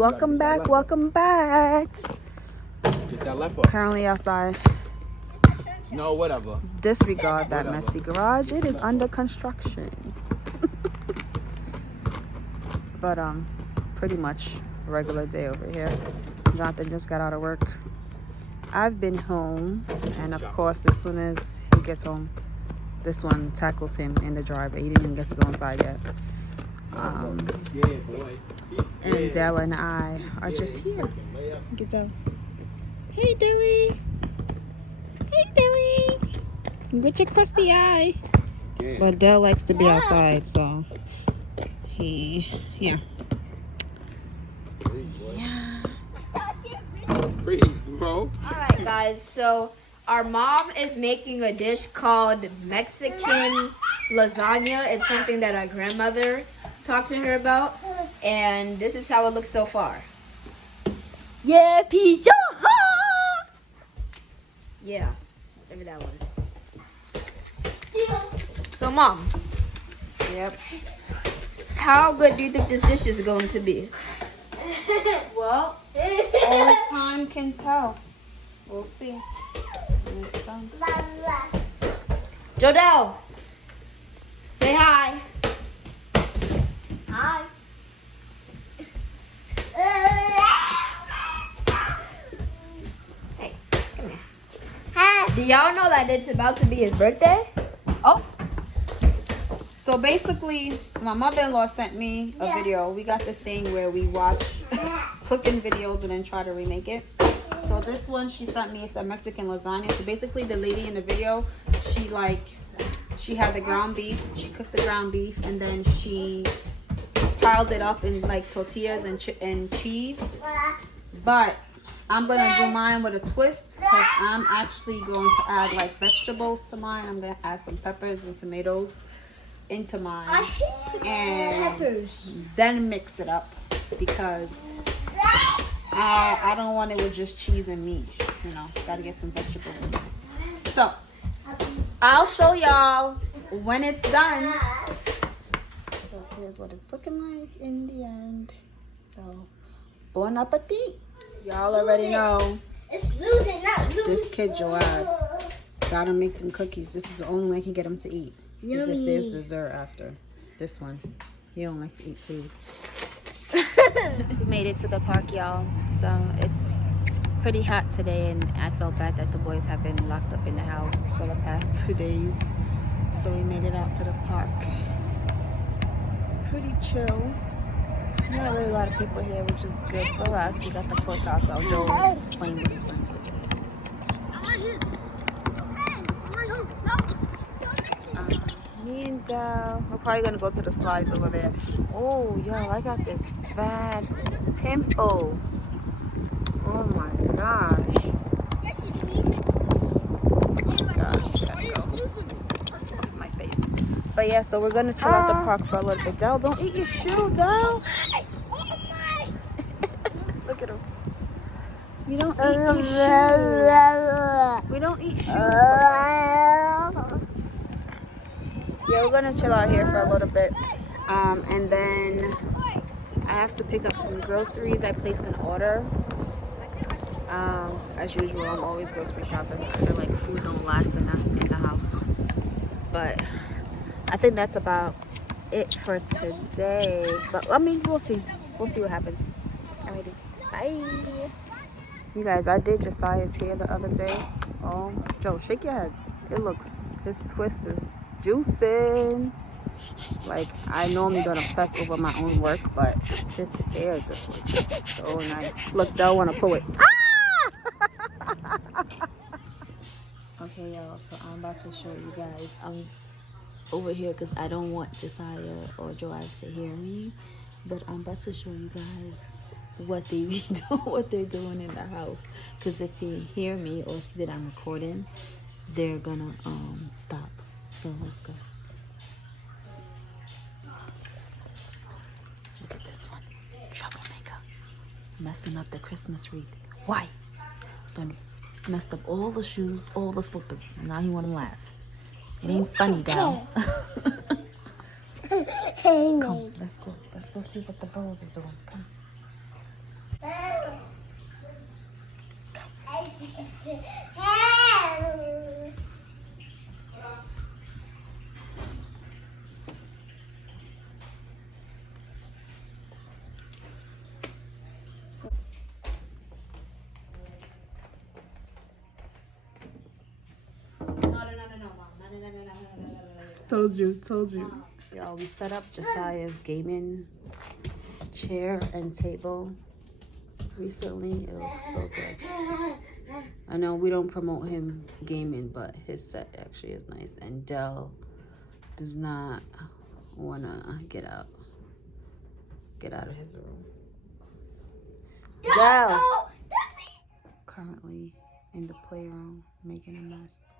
welcome back, welcome back. Get that left up. Currently outside. No, whatever. Disregard that messy garage. It is under construction. But pretty much a regular day over here. Jonathan just got out of work. I've been home, and of course, as soon as he gets home, this one tackles him in the driveway. He didn't even get to go inside yet. And Della and I are just here. Get down. Hey, Dilly. Hey, Dilly. With your crusty eye. But Dell likes to be outside, so yeah. Breathe, bro. Alright guys, so our mom is making a dish called Mexican lasagna. It's something that our grandmother talked to her about, and this is how it looks so far. Yeah, pizza. Yeah, whatever that was. So mom, Yep. how good do you think this dish is going to be? Well, only time can tell. We'll see when it's done. Jodelle, say hi. Hi. Hey, come here. Do y'all know that it's about to be his birthday? Oh. So basically, my mother-in-law sent me a video. We got this thing where we watch cooking videos and then try to remake it. So this one she sent me is a Mexican lasagna. So basically the lady in the video, she had the ground beef. She cooked the ground beef and then she piled it up in like tortillas and cheese. But I'm gonna do mine with a twist because I'm actually going to add like vegetables to mine. I'm gonna add some peppers and tomatoes into mine and then mix it up because I don't want it with just cheese and meat. You know, gotta get some vegetables in there. So I'll show y'all when it's done. So here's what it's looking like in the end. So bon appetit. Y'all already know It's losing, not losing. this kid Joab gotta make them cookies. This is the only way I can get him to eat. Because if there's dessert after this one, he don't like to eat food. We made it to the park, y'all. So it's pretty hot today, and I felt bad that the boys have been locked up in the house for the past 2 days. So we made it out to the park. It's pretty chill. Not really a lot of people here, which is good for us. We got the porch outside. Joe is playing with his friends over there. Me and Dal, we're probably gonna go to the slides over there. Oh, y'all, I got this bad pimple. Oh my gosh. Gosh, gotta go. Off my face. But yeah, so we're gonna chill at the park for a little bit. Dal, don't eat your shoe, Dal. Look at him. We don't eat your shoes. We don't eat shoes. Yeah, we're gonna chill out here for a little bit, and then I have to pick up some groceries. I placed an order. As usual, I'm always grocery shopping. I feel like food don't last in the house, but I think that's about it for today. But I mean, we'll see. We'll see what happens. Alrighty, bye. You guys, I did Josiah's hair the other day. Oh, Joe, shake your head. It looks, his twist is juicing. Like, I normally don't obsess over my own work, but his hair just looks so nice. Look, Del want to pull it. Ah! Okay, y'all, so I'm about to show you guys. I'm over here because I don't want Josiah or Joab to hear me, but I'm about to show you guys what they be doing, what they're doing in the house. Because if they hear me or see that I'm recording, they're gonna stop. So let's go. Look at this one. Troublemaker. Messing up the Christmas wreath. Why? Done messed up all the shoes, all the slippers. And now he wanna laugh. It ain't funny, Dal. Come, let's go. Let's go see what the bros are doing. Come. Told you. Y'all, we set up Josiah's gaming chair and table recently. It looks so good. I know we don't promote him gaming, but his set actually is nice. And Dell does not wanna get out of his room. Dell currently in the playroom making a mess.